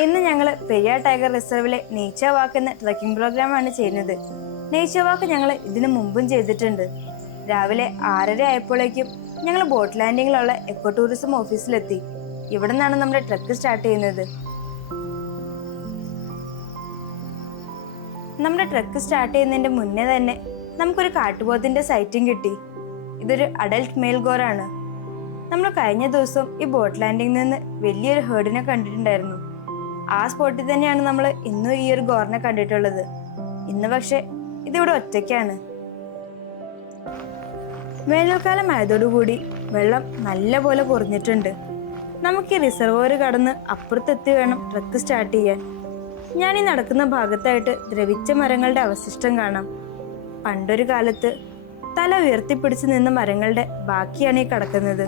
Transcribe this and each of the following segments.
ഇന്ന് ഞങ്ങൾ Periyar tiger റിസർവിലെ nature വാക്ക് എന്ന ട്രക്കിംഗ് പ്രോഗ്രാമാണ് ചെയ്യുന്നത്. നേച്ചർ വാക്ക് ഞങ്ങൾ ഇതിനു മുമ്പും ചെയ്തിട്ടുണ്ട്. രാവിലെ 6:30 ആയപ്പോഴേക്കും ഞങ്ങൾ ബോട്ട് ലാൻഡിങ്ങിലുള്ള എക്കോ ടൂറിസം ഓഫീസിലെത്തി. ഇവിടെ നിന്നാണ് നമ്മുടെ ട്രക്ക് സ്റ്റാർട്ട് ചെയ്യുന്നത്. നമ്മുടെ ട്രക്ക് സ്റ്റാർട്ട് ചെയ്യുന്നതിന്റെ മുന്നേ തന്നെ നമുക്കൊരു കാട്ടുപോത്തിന്റെ സൈറ്റിംഗ് കിട്ടി. ഇതൊരു അഡൽട്ട് മെയിൽ ഗോറാണ്. നമ്മൾ കഴിഞ്ഞ ദിവസം ഈ ബോട്ട് ലാൻഡിങ്ങിൽ നിന്ന് വലിയൊരു ഹേർഡിനെ കണ്ടിട്ടുണ്ടായിരുന്നു. ആ സ്പോട്ടിൽ തന്നെയാണ് നമ്മൾ ഇന്നും ഈ ഒരു ഗോറിനെ കണ്ടിട്ടുള്ളത്. ഇന്ന് പക്ഷെ ഇതിവിടെ ഒറ്റയ്ക്കാണ്. വേനൽക്കാലം ആയതോടുകൂടി വെള്ളം നല്ല പോലെ കുറഞ്ഞിട്ടുണ്ട്. നമുക്ക് ഈ റിസർവോയർ കടന്ന് അപ്പുറത്തെത്തി വേണം ട്രക്ക് സ്റ്റാർട്ട് ചെയ്യാൻ. ഞാൻ ഈ നടക്കുന്ന ഭാഗത്തായിട്ട് ദ്രവിച്ച മരങ്ങളുടെ അവശിഷ്ടം കാണാം. പണ്ടൊരു കാലത്ത് തല ഉയർത്തിപ്പിടിച്ച് നിന്ന മരങ്ങളുടെ ബാക്കിയാണ് ഈ കിടക്കുന്നത്.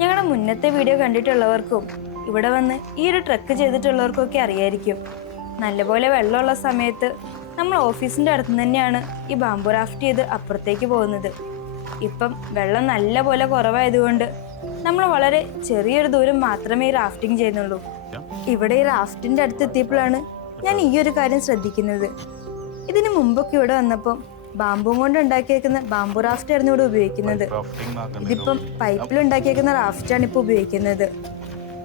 ഞങ്ങളുടെ മുന്നത്തെ വീഡിയോ കണ്ടിട്ടുള്ളവർക്കും ഇവിടെ വന്ന് ഈ ഒരു ട്രക്ക് ചെയ്തിട്ടുള്ളവർക്കൊക്കെ അറിയായിരിക്കും. നല്ലപോലെ വെള്ളമുള്ള സമയത്ത് നമ്മൾ ഓഫീസിൻ്റെ അടുത്ത് തന്നെയാണ് ഈ ബാംബു റാഫ്റ്റ് ചെയ്ത് അപ്പുറത്തേക്ക് പോകുന്നത്. ഇപ്പം വെള്ളം നല്ല പോലെ കുറവായതുകൊണ്ട് നമ്മൾ വളരെ ചെറിയൊരു ദൂരം മാത്രമേ ഈ റാഫ്റ്റിംഗ് ചെയ്യുന്നുള്ളൂ. ഇവിടെ ഈ റാഫ്റ്റിൻ്റെ അടുത്ത് എത്തിയപ്പോഴാണ് ഞാൻ ഈ ഒരു കാര്യം ശ്രദ്ധിക്കുന്നത്. ഇതിനു മുമ്പൊക്കെ ഇവിടെ വന്നപ്പം ബാംബു കൊണ്ട് ഉണ്ടാക്കിയേക്കുന്ന ബാംബു റാഫ്റ്റ് ആയിരുന്നു ഇവിടെ ഉപയോഗിക്കുന്നത്. ഇതിപ്പം പൈപ്പിൽ ഉണ്ടാക്കിയേക്കുന്ന റാഫ്റ്റാണ് ഇപ്പോൾ ഉപയോഗിക്കുന്നത്.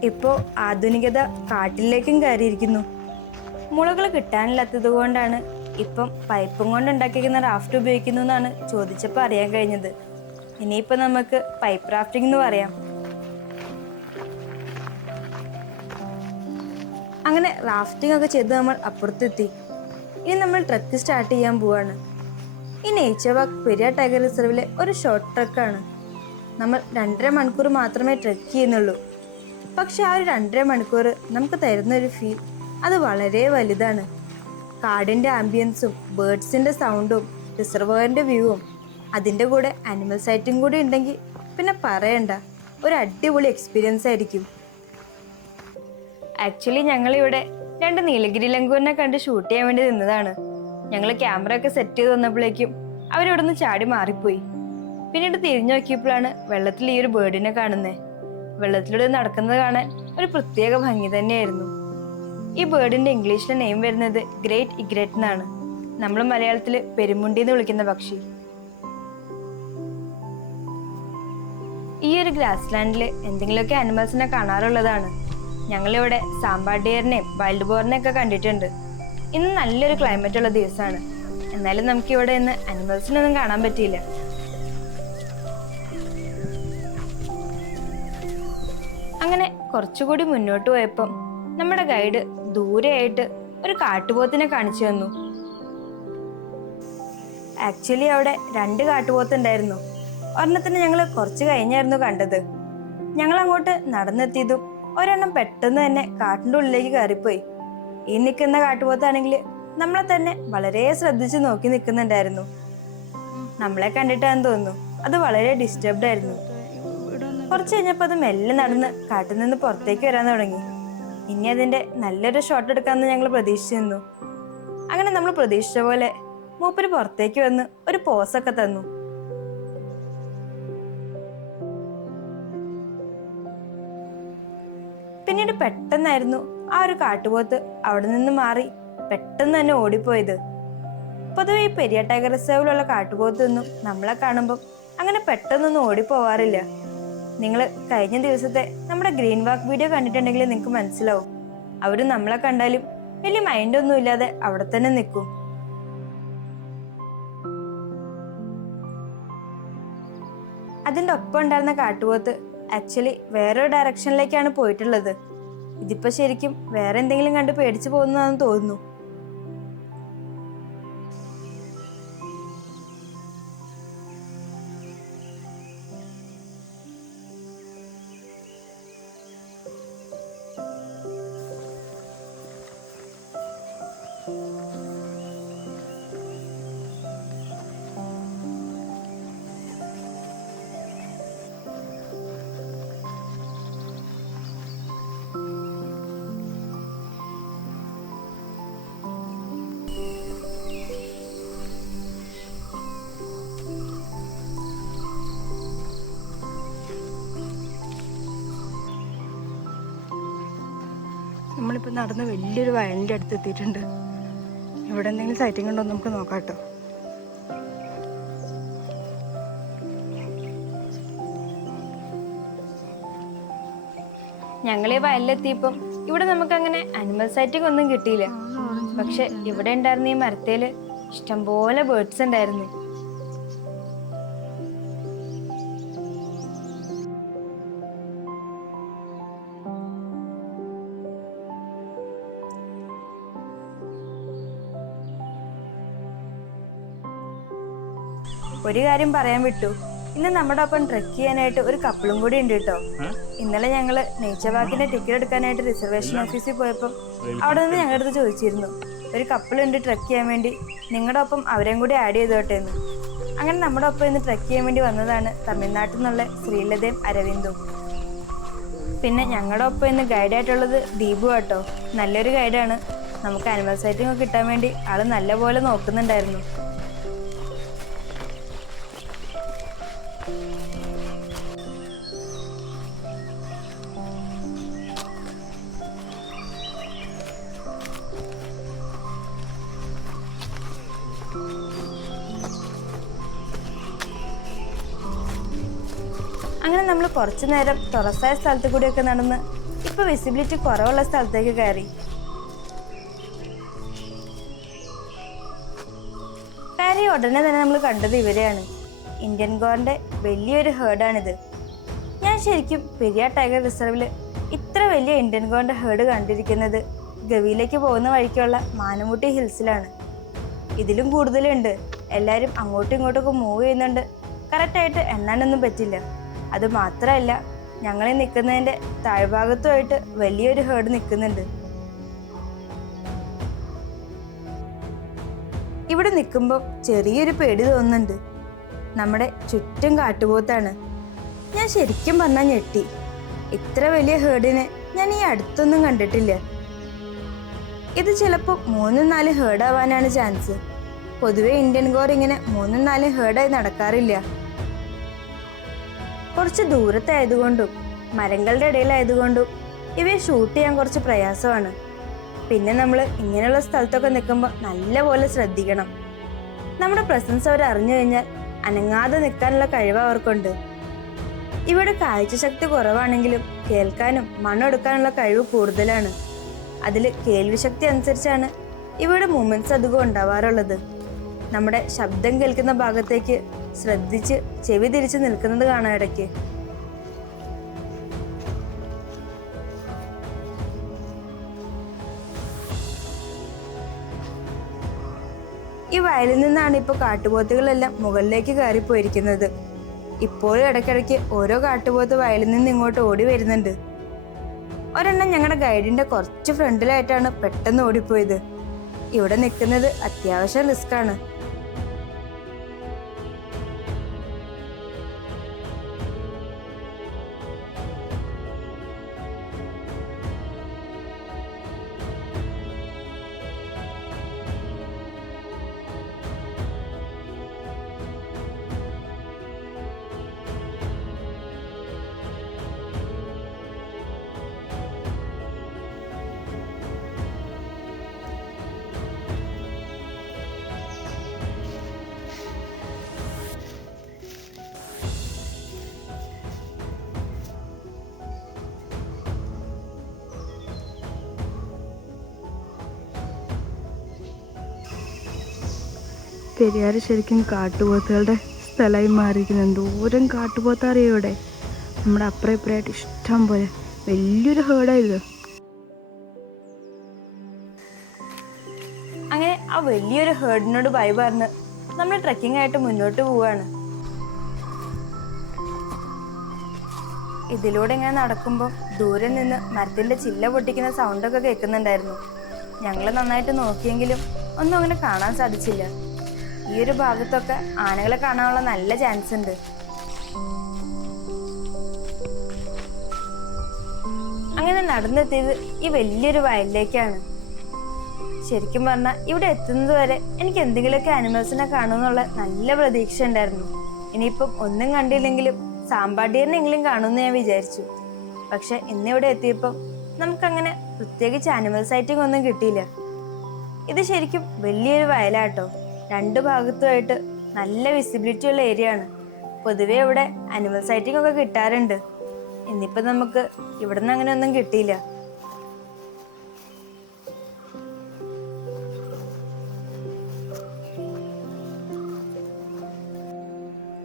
ഇപ്പോൾ ആധുനികത കാട്ടിലേക്കും കയറിയിരിക്കുന്നു. മുളകൾ കിട്ടാനില്ലാത്തത് കൊണ്ടാണ് ഇപ്പം പൈപ്പും കൊണ്ട് ഉണ്ടാക്കിയേക്കുന്ന റാഫ്റ്റ് ഉപയോഗിക്കുന്നു എന്നാണ് ചോദിച്ചപ്പോൾ അറിയാൻ കഴിഞ്ഞത്. ഇനിയിപ്പോൾ നമുക്ക് പൈപ്പ് റാഫ്റ്റിംഗ് എന്ന് പറയാം. അങ്ങനെ റാഫ്റ്റിംഗ് ഒക്കെ ചെയ്ത് നമ്മൾ അപ്പുറത്തെത്തി. ഇനി നമ്മൾ ട്രക്ക് സ്റ്റാർട്ട് ചെയ്യാൻ പോവാണ്. ഈ നേച്ചർ വാക്ക് പെരിയാർ ടൈഗർ റിസർവിലെ ഒരു ഷോർട്ട് ട്രക്കാണ്. നമ്മൾ 2.5 മണിക്കൂർ മാത്രമേ ട്രക്ക് ചെയ്യുന്നുള്ളൂ. പക്ഷെ ആ ഒരു 2.5 മണിക്കൂർ നമുക്ക് തരുന്ന ഒരു ഫീൽ അത് വളരെ വലുതാണ്. കാടിൻ്റെ ആംബിയൻസും ബേർഡ്സിൻ്റെ സൗണ്ടും റിസർവോയറിൻ്റെ വ്യൂവും അതിൻ്റെ കൂടെ ആനിമൽ സൈറ്റിംഗ് കൂടി ഉണ്ടെങ്കിൽ പിന്നെ പറയണ്ട, ഒരു അടിപൊളി എക്സ്പീരിയൻസ് ആയിരിക്കും. ആക്ച്വലി ഞങ്ങളിവിടെ 2 നീലഗിരി ലംഗൂറിനെ കണ്ട് ഷൂട്ട് ചെയ്യാൻ വേണ്ടി നിന്നതാണ്. ഞങ്ങൾ ക്യാമറ ഒക്കെ സെറ്റ് ചെയ്ത് വന്നപ്പോഴേക്കും അവരിവിടെ നിന്ന് ചാടി മാറിപ്പോയി. പിന്നീട് തിരിഞ്ഞു നോക്കിയപ്പോഴാണ് വെള്ളത്തിൽ ഈ ഒരു ബേർഡിനെ കാണുന്നത്. വെള്ളത്തിലൂടെ നടക്കുന്നത് കാണാൻ ഒരു പ്രത്യേക ഭംഗി തന്നെയായിരുന്നു. ഈ ബേർഡിന്റെ ഇംഗ്ലീഷിലെ നെയിം വരുന്നത് ഗ്രേറ്റ് ഇഗ്രറ്റ് എന്നാണ്. നമ്മൾ മലയാളത്തിൽ പെരുമുണ്ടി എന്ന് വിളിക്കുന്ന പക്ഷി. ഈ ഒരു ഗ്രാസ് ലാൻഡിൽ എന്തെങ്കിലുമൊക്കെ ആനിമൽസിനെ കാണാറുള്ളതാണ്. ഞങ്ങളിവിടെ സാമ്പാർ ഡിയറിനെയും വൈൽഡ് ബോറിനെയും ഒക്കെ കണ്ടിട്ടുണ്ട്. ഇന്ന് നല്ലൊരു ക്ലൈമറ്റ് ഉള്ള ദിവസമാണ്. എന്നാലും നമുക്ക് ഇവിടെ ഇന്ന് അനിമൽസിനൊന്നും കാണാൻ പറ്റിയില്ല. അങ്ങനെ കുറച്ചുകൂടി മുന്നോട്ട് പോയപ്പം നമ്മുടെ ഗൈഡ് ദൂരെയായിട്ട് ഒരു കാട്ടുപോത്തിനെ കാണിച്ചു തന്നു. ആക്ച്വലി അവിടെ 2 കാട്ടുപോത്തുണ്ടായിരുന്നു. ഒരെണ്ണത്തിന് ഞങ്ങൾ കുറച്ച് കഴിഞ്ഞായിരുന്നു കണ്ടത്. ഞങ്ങൾ അങ്ങോട്ട് നടന്നെത്തിയതും ഒരെണ്ണം പെട്ടെന്ന് തന്നെ കാട്ടിൻ്റെ ഉള്ളിലേക്ക് കയറിപ്പോയി. ഈ നിൽക്കുന്ന കാട്ടുപോത്താണെങ്കിൽ നമ്മളെ തന്നെ വളരെ ശ്രദ്ധിച്ച് നോക്കി നിൽക്കുന്നുണ്ടായിരുന്നു. നമ്മളെ കണ്ടിട്ടാന്ന് തോന്നുന്നു അത് വളരെ ഡിസ്റ്റർബ്ഡ് ആയിരുന്നു. കുറച്ച് കഴിഞ്ഞപ്പോൾ അത് മെല്ലെ നടന്ന് കാട്ടിൽ നിന്ന് പുറത്തേക്ക് വരാൻ തുടങ്ങി. ഇനി അതിൻ്റെ നല്ലൊരു ഷോട്ട് എടുക്കാമെന്ന് ഞങ്ങൾ പ്രതീക്ഷിച്ചിരുന്നു. അങ്ങനെ നമ്മൾ പ്രതീക്ഷിച്ച പോലെ മൂപ്പര് പുറത്തേക്ക് വന്ന് ഒരു പോസൊക്കെ തന്നു. പിന്നീട് പെട്ടെന്നായിരുന്നു ആ ഒരു കാട്ടുപോത്ത് അവിടെ നിന്ന് മാറി പെട്ടെന്ന് തന്നെ ഓടിപ്പോയത്. പൊതുവെ ഈ പെരിയാർ ടൈഗർ റിസർവിലുള്ള കാട്ടുപോത്തൊന്നും നമ്മളെ കാണുമ്പം അങ്ങനെ പെട്ടെന്നൊന്നും ഓടിപ്പോവാറില്ല. നിങ്ങൾ കഴിഞ്ഞ ദിവസത്തെ നമ്മുടെ ഗ്രീൻ വാക്ക് വീഡിയോ കണ്ടിട്ടുണ്ടെങ്കിൽ നിങ്ങൾക്ക് മനസ്സിലാവും. അവർ നമ്മളെ കണ്ടാലും വലിയ മൈൻഡൊന്നും ഇല്ലാതെ അവിടെ തന്നെ നിൽക്കും. അതിൻ്റെ ഒപ്പം ഉണ്ടായിരുന്ന കാട്ടുപോത്ത് ആക്ച്വലി വേറൊരു ഡയറക്ഷനിലേക്കാണ് പോയിട്ടുള്ളത്. ഇതിപ്പോ ശരിക്കും വേറെ എന്തെങ്കിലും കണ്ട് പേടിച്ചു പോകുന്നതാണെന്ന് തോന്നുന്നു. നമ്മളിപ്പോൾ നടന്ന് വലിയൊരു വയലിൻ്റെ അടുത്ത് എത്തിയിട്ടുണ്ട്. ഇവിടെ എന്തെങ്കിലും സൈറ്റിംഗ് ഉണ്ടോ എന്ന് നമുക്ക് നോക്കാം കേട്ടോ. ഞങ്ങൾ ഈ വയലിലെത്തിയപ്പം ഇവിടെ നമുക്ക് അങ്ങനെ അനിമൽ സൈറ്റിംഗ് ഒന്നും കിട്ടിയില്ല. പക്ഷെ ഇവിടെ ഉണ്ടായിരുന്ന ഈ മരത്തേല് ഇഷ്ടംപോലെ ബേർഡ്സ് ഉണ്ടായിരുന്നു. ഒരു കാര്യം പറയാൻ വിട്ടു, ഇന്ന് നമ്മുടെ ഒപ്പം ട്രെക്ക് ചെയ്യാനായിട്ട് ഒരു കപ്പിളും കൂടി ഉണ്ട് കേട്ടോ. ഇന്നലെ ഞങ്ങള് നേച്ചർ വാക്കിന്റെ ടിക്കറ്റ് എടുക്കാനായിട്ട് റിസർവേഷൻ ഓഫീസിൽ പോയപ്പം അവിടെ നിന്ന് ഞങ്ങളുടെ അടുത്ത് ചോദിച്ചിരുന്നു, ഒരു കപ്പിളുണ്ട് ട്രെക്ക് ചെയ്യാൻ വേണ്ടി, നിങ്ങളുടെ ഒപ്പം അവരെയും കൂടി ആഡ് ചെയ്തോട്ടെ എന്ന്. അങ്ങനെ നമ്മുടെ ഒപ്പം ഇന്ന് ട്രെക്ക് ചെയ്യാൻ വേണ്ടി വന്നതാണ് തമിഴ്നാട്ടിൽ നിന്നുള്ള ശ്രീലതയും അരവിന്ദും. പിന്നെ ഞങ്ങളുടെ ഒപ്പം ഇന്ന് ഗൈഡായിട്ടുള്ളത് ദീപു കേട്ടോ. നല്ലൊരു ഗൈഡാണ്. നമുക്ക് അനിമൽ സൈറ്റിംഗ് ഒക്കെ കിട്ടാൻ വേണ്ടി ആള് നല്ലപോലെ നോക്കുന്നുണ്ടായിരുന്നു. അങ്ങനെ നമ്മൾ കുറച്ചു നേരം തുറസായ സ്ഥലത്ത് കൂടിയൊക്കെ നടന്ന് ഇപ്പൊ വിസിബിലിറ്റി കുറവുള്ള സ്ഥലത്തേക്ക് കയറി ഉടനെ തന്നെ നമ്മൾ കണ്ടത് ഇവരെയാണ്. ഇന്ത്യൻ ഗോറിന്റെ വലിയൊരു ഹേർഡാണിത്. ഞാൻ ശരിക്കും പെരിയാർ ടൈഗർ റിസർവിൽ ഇത്ര വലിയ ഇന്ത്യൻ ഗോറിന്റെ ഹേർഡ് കണ്ടിരിക്കുന്നത് ഗവിയിലേക്ക് പോകുന്ന വഴിക്കുള്ള മാനമുട്ടി ഹിൽസിലാണ്. ഇതിലും കൂടുതലുണ്ട്. എല്ലാവരും അങ്ങോട്ടും ഇങ്ങോട്ടൊക്കെ മൂവ് ചെയ്യുന്നുണ്ട്. കറക്റ്റായിട്ട് എണ്ണാനൊന്നും പറ്റില്ല. അത് മാത്രമല്ല, ഞങ്ങളീ നിൽക്കുന്നതിൻ്റെ താഴ്ഭാഗത്തുമായിട്ട് വലിയൊരു ഹേർഡ് നിൽക്കുന്നുണ്ട്. ഇവിടെ നിൽക്കുമ്പോൾ ചെറിയൊരു പേടി തോന്നുന്നുണ്ട്. നമ്മുടെ ചുറ്റും കാട്ടുപോത്താണ്. ഞാൻ ശരിക്കും പറഞ്ഞാൽ ഞെട്ടി. ഇത്ര വലിയ ഹേർഡിനെ ഞാൻ ഈ അടുത്തൊന്നും കണ്ടിട്ടില്ല. ഇത് ചിലപ്പോൾ 3-4 ഹേർഡ് ആവാനാണ് ചാൻസ്. പൊതുവെ ഇന്ത്യൻ ഗോർ ഇങ്ങനെ 3-4 ഹേർഡായി നടക്കാറില്ല. കുറച്ച് ദൂരത്തായതുകൊണ്ടും മരങ്ങളുടെ ഇടയിലായതുകൊണ്ടും ഇവയെ ഷൂട്ട് ചെയ്യാൻ കുറച്ച് പ്രയാസമാണ്. പിന്നെ നമ്മൾ ഇങ്ങനെയുള്ള സ്ഥലത്തൊക്കെ നിൽക്കുമ്പോൾ നല്ലപോലെ ശ്രദ്ധിക്കണം. നമ്മുടെ പ്രസൻസ് അവർ അറിഞ്ഞു കഴിഞ്ഞാൽ അനങ്ങാതെ നിൽക്കാനുള്ള കഴിവ് അവർക്കുണ്ട്. ഇവിടെ കാഴ്ചശക്തി കുറവാണെങ്കിലും കേൾക്കാനും മണ്ണെടുക്കാനുള്ള കഴിവ് കൂടുതലാണ്. അതിൽ കേൾവിശക്തി അനുസരിച്ചാണ് ഇവിടെ മൂവ്മെന്റ്സ് അധികം ഉണ്ടാവാറുള്ളത്. നമ്മുടെ ശബ്ദം കേൾക്കുന്ന ഭാഗത്തേക്ക് ശ്രദ്ധിച്ച് ചെവി തിരിച്ച് നിൽക്കുന്നത് കാണാം ഇടയ്ക്ക്. ഈ വയലിൽ നിന്നാണ് ഇപ്പോൾ കാട്ടുപോത്തുകളെല്ലാം മുകളിലേക്ക് കയറിപ്പോയിരിക്കുന്നത്. ഇപ്പോഴും ഇടയ്ക്കിടയ്ക്ക് ഓരോ കാട്ടുപോത്ത് വയലിൽ നിന്ന് ഇങ്ങോട്ട് ഓടി വരുന്നുണ്ട്. ഒരെണ്ണം ഞങ്ങളുടെ ഗൈഡിന്റെ കുറച്ച് ഫ്രണ്ടിലായിട്ടാണ് പെട്ടെന്ന് ഓടിപ്പോയത്. ഇവിടെ നിൽക്കുന്നത് അത്യാവശ്യം റിസ്ക്കാണ്. പെരിയാർ ശരിക്കും കാട്ടുപോത്തുകളുടെ സ്ഥലമായി മാറിയിരിക്കുന്നു. എന്തോരം കാട്ടുപോത്ത് അറിയോ ഇവിടെ. നമ്മുടെ അപ്പുറം ഇപ്പുറമായിട്ട് ഇഷ്ടം പോലെ വലിയൊരു ഹേർഡായത്. അങ്ങനെ ആ വലിയൊരു ഹേർഡിനോട് ബൈ പറഞ്ഞ് നമ്മൾ ട്രെക്കിംഗ് ആയിട്ട് മുന്നോട്ട് പോവുകയാണ്. ഇതിലൂടെ ഇങ്ങനെ നടക്കുമ്പോൾ ദൂരെ നിന്ന് മരത്തിന്റെ ചില്ല പൊട്ടിക്കുന്ന സൗണ്ടൊക്കെ കേൾക്കുന്നുണ്ടായിരുന്നു. ഞങ്ങൾ നന്നായിട്ട് നോക്കിയെങ്കിലും ഒന്നും അങ്ങനെ കാണാൻ സാധിച്ചില്ല. ഈ ഒരു ഭാഗത്തൊക്കെ ആനകളെ കാണാനുള്ള നല്ല ചാൻസ് ഉണ്ട്. അങ്ങനെ നടന്നെത്തിയത് ഈ വലിയൊരു വയലിലേക്കാണ്. ശരിക്കും പറഞ്ഞാൽ ഇവിടെ എത്തുന്നത് വരെ എനിക്ക് എന്തെങ്കിലുമൊക്കെ ആനിമൽസിനെ കാണുമെന്നുള്ള നല്ല പ്രതീക്ഷ ഉണ്ടായിരുന്നു. ഇനിയിപ്പം ഒന്നും കണ്ടില്ലെങ്കിലും സാമ്പാടിയറിനെങ്കിലും കാണുമെന്ന് ഞാൻ വിചാരിച്ചു. പക്ഷെ ഇന്നിവിടെ എത്തിയപ്പം നമുക്കങ്ങനെ പ്രത്യേകിച്ച് ആനിമൽ സൈറ്റിംഗ് ഒന്നും കിട്ടിയില്ല. ഇത് ശരിക്കും വലിയൊരു വയലാട്ടോ. രണ്ടു ഭാഗത്തുമായിട്ട് നല്ല വിസിബിലിറ്റി ഉള്ള ഏരിയ ആണ്. പൊതുവെ ഇവിടെ ആനിമൽ സൈറ്റിംഗ് ഒക്കെ കിട്ടാറുണ്ട്. ഇന്നിപ്പോ നമുക്ക് ഇവിടെ നിന്ന് അങ്ങനെ ഒന്നും കിട്ടിയില്ല.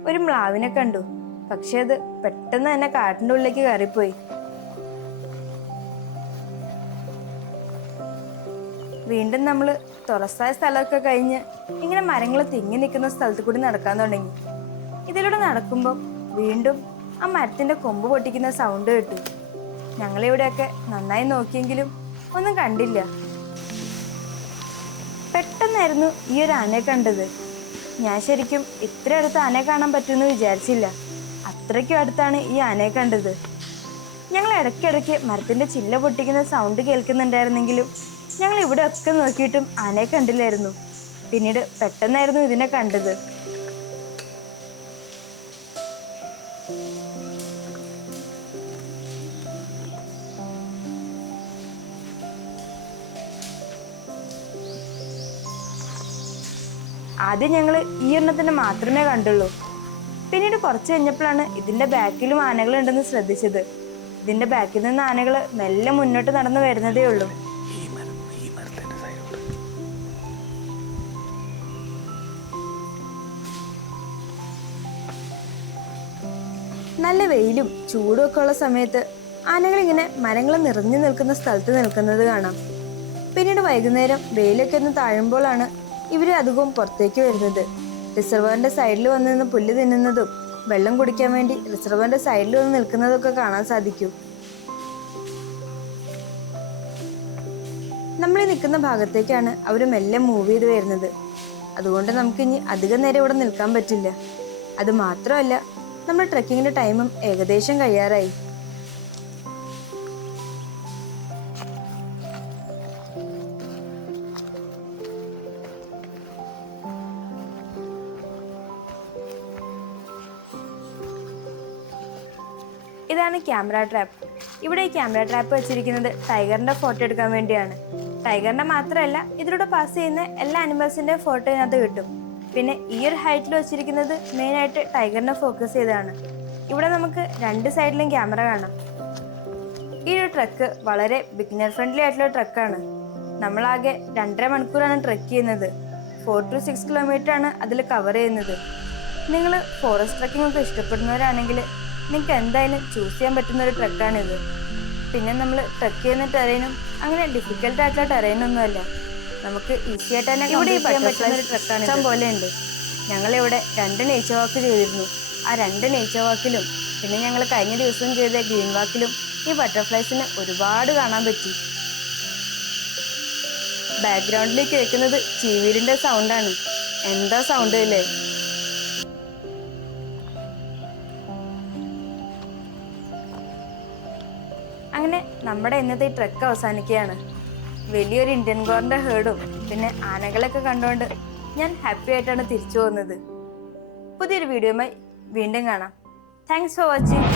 ഒരു മ്ലാവിനെ കണ്ടു. പക്ഷെ അത് പെട്ടെന്ന് തന്നെ കാട്ടിന്റെ ഉള്ളിലേക്ക് കയറിപ്പോയി. വീണ്ടും നമ്മൾ തുറസായ സ്ഥലമൊക്കെ കഴിഞ്ഞ് ഇങ്ങനെ മരങ്ങൾ തിങ്ങി നിൽക്കുന്ന സ്ഥലത്ത് കൂടി നടക്കാൻ തുടങ്ങി. ഇതിലൂടെ നടക്കുമ്പോൾ വീണ്ടും ആ മരത്തിന്റെ കൊമ്പ് പൊട്ടിക്കുന്ന സൗണ്ട് കേട്ടു. ഞങ്ങളിവിടെയൊക്കെ നന്നായി നോക്കിയെങ്കിലും ഒന്നും കണ്ടില്ല. പെട്ടെന്നായിരുന്നു ഈ ഒരു ആനയെ കണ്ടത്. ഞാൻ ശരിക്കും ഇത്ര അടുത്ത് ആനയെ കാണാൻ പറ്റുമെന്ന് വിചാരിച്ചില്ല. അത്രയ്ക്കും അടുത്താണ് ഈ ആനയെ കണ്ടത്. ഞങ്ങൾ ഇടയ്ക്കിടയ്ക്ക് മരത്തിന്റെ ചില്ല പൊട്ടിക്കുന്ന സൗണ്ട് കേൾക്കുന്നുണ്ടായിരുന്നെങ്കിലും ഞങ്ങൾ ഇവിടെ ഒക്കെ നോക്കിയിട്ടും ആനയെ കണ്ടില്ലായിരുന്നു. പിന്നീട് പെട്ടെന്നായിരുന്നു ഇതിനെ കണ്ടത്. ആദ്യം ഞങ്ങൾ ഈ എണ്ണത്തിന് മാത്രമേ കണ്ടുള്ളൂ. പിന്നീട് കുറച്ച് കഴിഞ്ഞപ്പോഴാണ് ഇതിന്റെ ബാക്കിലും ആനകളുണ്ടെന്ന് ശ്രദ്ധിച്ചത്. ഇതിന്റെ ബാക്കിൽ നിന്ന് ആനകൾ മെല്ലെ മുന്നോട്ട് നടന്നു വരുന്നതേ ഉള്ളൂ. നല്ല വെയിലും ചൂടും ഒക്കെ ഉള്ള സമയത്ത് ആനകൾ ഇങ്ങനെ മരങ്ങൾ നിറഞ്ഞു നിൽക്കുന്ന സ്ഥലത്ത് നിൽക്കുന്നത് കാണാം. പിന്നീട് വൈകുന്നേരം വെയിലൊക്കെ ഒന്ന് താഴുമ്പോഴാണ് ഇവര് അധികവും പുറത്തേക്ക് വരുന്നത്. റിസർവറിന്റെ സൈഡിൽ വന്ന് നിന്ന് പുല്ല് തിന്നുന്നതും വെള്ളം കുടിക്കാൻ വേണ്ടി റിസർവറിന്റെ സൈഡിൽ വന്ന് നിൽക്കുന്നതൊക്കെ കാണാൻ സാധിക്കും. നമ്മൾ ഈ നിൽക്കുന്ന ഭാഗത്തേക്കാണ് അവർ മെല്ലെ മൂവ് ചെയ്ത് വരുന്നത്. അതുകൊണ്ട് നമുക്ക് ഇനി അധികം നേരം ഇവിടെ നിൽക്കാൻ പറ്റില്ല. അത് മാത്രമല്ല, നമ്മുടെ ട്രെക്കിങ്ങിന്റെ ടൈമും ഏകദേശം കഴിയാറായി. ഇതാണ് ക്യാമറ ട്രാപ്പ്. ഇവിടെ ഈ ക്യാമറ ട്രാപ്പ് വെച്ചിരിക്കുന്നത് ടൈഗറിന്റെ ഫോട്ടോ എടുക്കാൻ വേണ്ടിയാണ്. ടൈഗറിന്റെ മാത്രമല്ല, ഇതിലൂടെ പാസ് ചെയ്യുന്ന എല്ലാ ആനിമൽസിന്റെ ഫോട്ടോ ഇതിനകത്ത് കിട്ടും. പിന്നെ ഈ ഒരു ഹൈറ്റിൽ വെച്ചിരിക്കുന്നത് മെയിനായിട്ട് ടൈഗറിനെ ഫോക്കസ് ചെയ്താണ്. ഇവിടെ നമുക്ക് രണ്ട് സൈഡിലും ക്യാമറ കാണാം. ഈ ഒരു ട്രക്ക് വളരെ ബിഗിനർ ഫ്രണ്ട്ലി ആയിട്ടുള്ള ട്രക്കാണ്. നമ്മളാകെ 2.5 മണിക്കൂറാണ് ട്രക്ക് ചെയ്യുന്നത്. 4 to 6 കിലോമീറ്റർ ആണ് അതിൽ കവർ ചെയ്യുന്നത്. നിങ്ങൾ ഫോറസ്റ്റ് ട്രക്കിംഗ് ഒക്കെ ഇഷ്ടപ്പെടുന്നവരാണെങ്കിൽ നിങ്ങൾക്ക് എന്തായാലും ചൂസ് ചെയ്യാൻ പറ്റുന്ന ഒരു ട്രക്കാണിത്. പിന്നെ നമ്മൾ ട്രക്ക് ചെയ്യുന്ന ടെറൈനും അങ്ങനെ ഡിഫിക്കൽട്ട് ആയിട്ടുള്ള ടെറൈനൊന്നുമല്ല. നമുക്ക് ഈസി ആയിട്ട് തന്നെ ചെയ്യാൻ പറ്റുന്ന ഒരു ട്രക്കാണ്. ഇഷ്ടം പോലെ ഉണ്ട്. ഞങ്ങളിവിടെ 2 നേച്ചർ വാക്ക് ചെയ്തിരുന്നു. ആ 2 നേച്ചർ വാക്കിലും പിന്നെ ഞങ്ങൾ കഴിഞ്ഞ ദിവസം ചെയ്ത ഗ്രീൻ വാക്കിലും ഈ ബട്ടർഫ്ലൈസിന് ഒരുപാട് കാണാൻ പറ്റി. ബാക്ക്ഗ്രൗണ്ടിൽ കേൾക്കുന്നത് ചീവീടിന്റെ സൗണ്ടാണ്. എന്താ സൗണ്ട് അല്ലേ? അങ്ങനെ നമ്മുടെ ഇന്നത്തെ ഈ ട്രക്ക് അവസാനിക്കുകയാണ്. വലിയൊരു ഇന്ത്യൻ ഗോറിന്റെ ഹേർഡും പിന്നെ ആനകളൊക്കെ കണ്ടുകൊണ്ട് ഞാൻ ഹാപ്പി ആയിട്ടാണ് തിരിച്ചു പോകുന്നത്. പുതിയൊരു വീഡിയോയുമായി വീണ്ടും കാണാം. Thanks for watching.